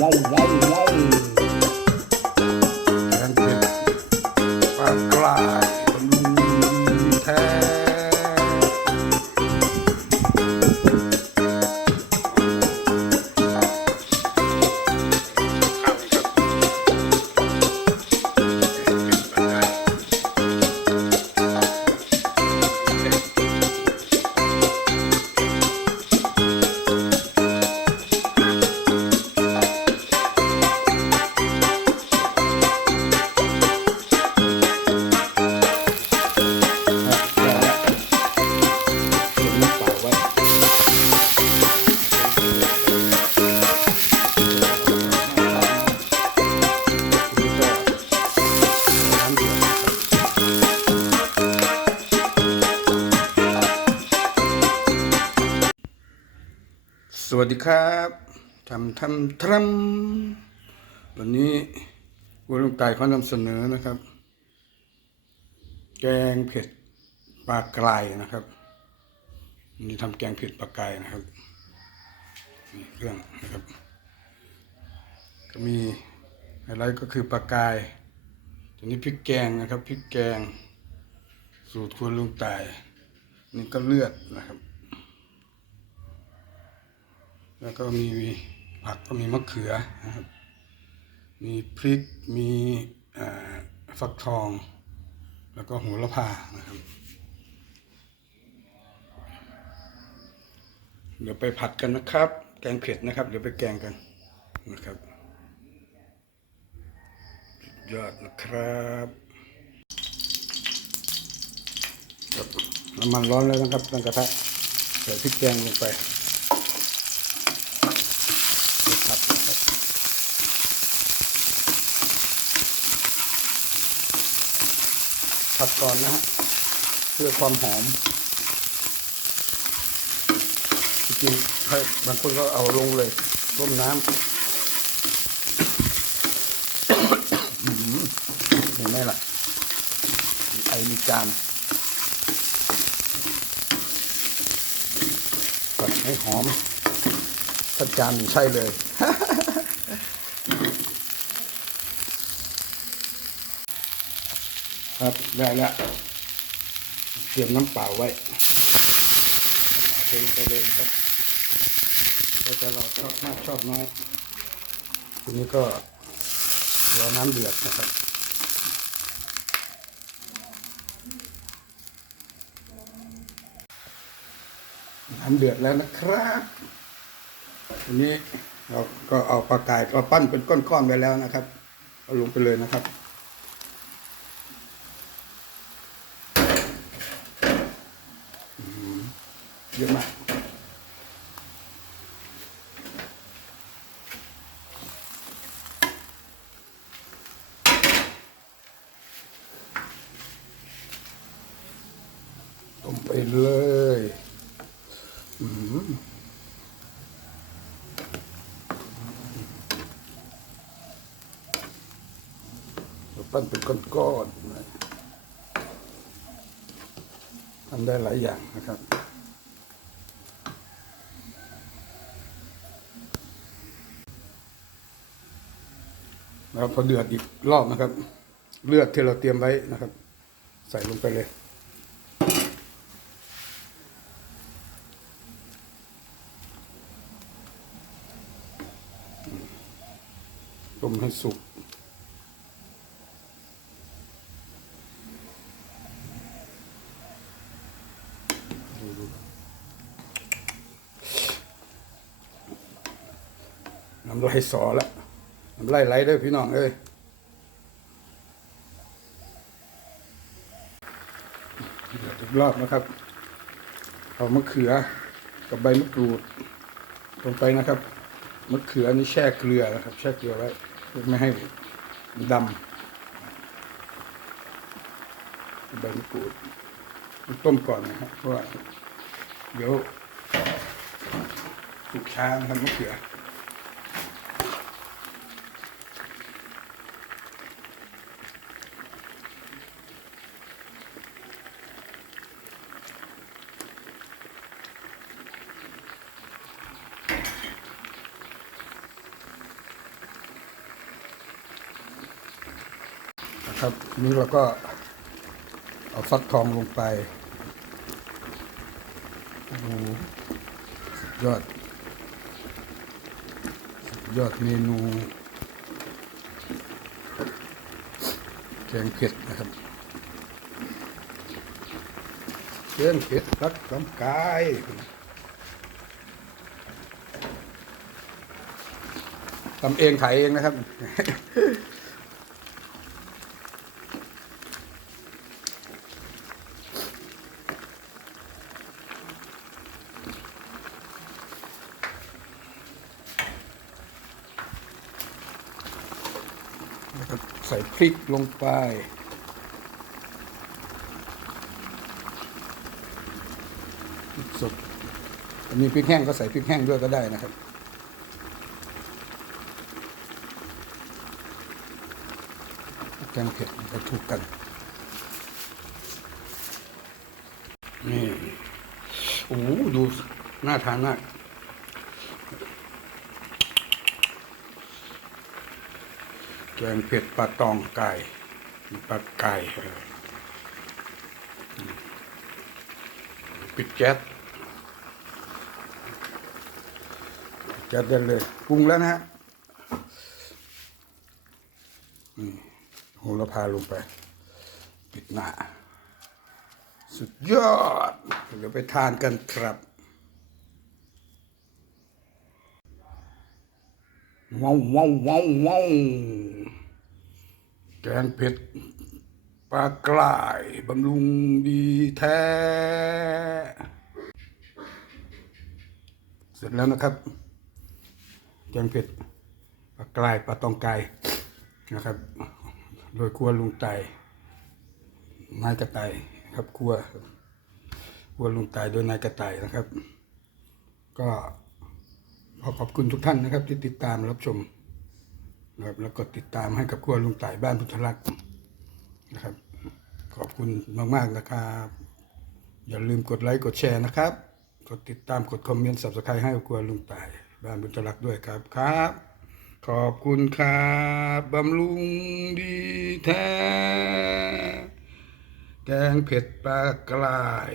ว้า วัสดีครับทำทำทำวันนี้วัวลุงไก่เขานำเสนอนะครับ แกงเผ็ดปลากรายนะครับวันนี่ทำแกงเผ็ดปลากรายนะครับนี่เครื่องนะครับ ก็มีอะไรก็คือปลากรายทีนี้พริกแกงนะครับพริกแกง สูตรครัวลุงไก่นี่ก็เลือดนะครับ แล้วก็มีผักก็มีมะเขือนะครับ มีพริก มีฟักทอง แล้วก็โหัวละพานะครับ เดี๋ยวไปผัดกันนะครับ แกงเผ็ดนะครับ เดี๋ยวไปแกงกันนะครับยอดนะครับครับน้ำมันร้อนแล้วนะครับตั้งกระทะใส่พริกแกงลงไป ครับ ผัดก่อนนะฮะเพื่อความหอมจริงๆบางคนก็เอาลงเลยต้มน้ำเห็นไหมล่ะไอมีจามผัดให้หอมถ้าจานใช่เลย ครับได้แล้วเตรียมน้ำเปล่าไว้เทลงไปเลยนะครับแล้วจะเราชอบมากชอบน้อยทีนี้ก็รอน้ำเดือดนะครับน้ำเดือดแล้วนะครับทีนี้เราก็เอาปลากายเราปั้นเป็นก้อนๆไปแล้วนะครับเอาลงไปเลยนะครับ เยอะมากต้มไปเลยอืมปั้นเป็นก้อนๆทำได้หลายอย่างนะครับ แล้วพอเดือดอีกรอบนะครับ เลือดที่เราเตรียมไว้นะครับ ใส่ลงไปเลย ต้มให้สุกน้ำลายสอแล้ว น้ำลายไหลเด้พี่น้องเอ้ยเดือดอีกรอบนะครับเอามะเขือกับใบมะกรูดลงไปนะครับมะเขือนี่แช่เกลือนะครับ แช่เกลือไว้เพื่อไม่ให้ดำใบมะกรูดต้มก่อนนะครับเพราะว่าเดี๋ยวสุกช้านะครับมะเขือ ครับนี่เราก็เอาฟักทองลงไปยอดสุดยอดเมนูแกงเผ็ดนะครับแกงเผ็ดรักลำกายทำเองขายเองนะครับ ใส่พริกลงไป พริกสดมีพริกแห้งก็ใส่พริกแห้งด้วยก็ได้นะครับ แกงเผ็ดจะถูกกัน นี่ โอ้ดูน่าทานมาก แกงเผ็ดปลาตองไก่ปลาไก่ปิดแก๊สปิดแก๊สได้เลยปรุงแล้วนะฮะโหระพาลงไป ปิดหน้า สุดยอด เดี๋ยวไปทานกันครับว้าวว้าวว้าวว้าว งเผ็ดปลากรายบำรุงดีแท้ เสร็จแล้วนะครับ แกงเผ็ดปลากรายปลาตองไก่นะครับ โดยครัวลุงไตนายกระต่ายครับครัวครัวลุงไตโดยนายกระต่ายนะครับ ก็ขอขอบคุณทุกท่านนะครับ ที่ติดตามรับชม นะครับแล้วก็ติดตามให้กับครัวลุงต่ายบ้านพุทธลักษณ์นะครับ ขอบคุณมาก ๆ นะครับ อย่าลืมกดไลค์กดแชร์นะครับ กดติดตามกดคอมเมนต์สับสไครต์ให้กับครัวลุงต่ายบ้านพุทธลักษณ์ด้วยครับครับ ขอบคุณครับบำรุงดีแท้แกงเผ็ดปลากราย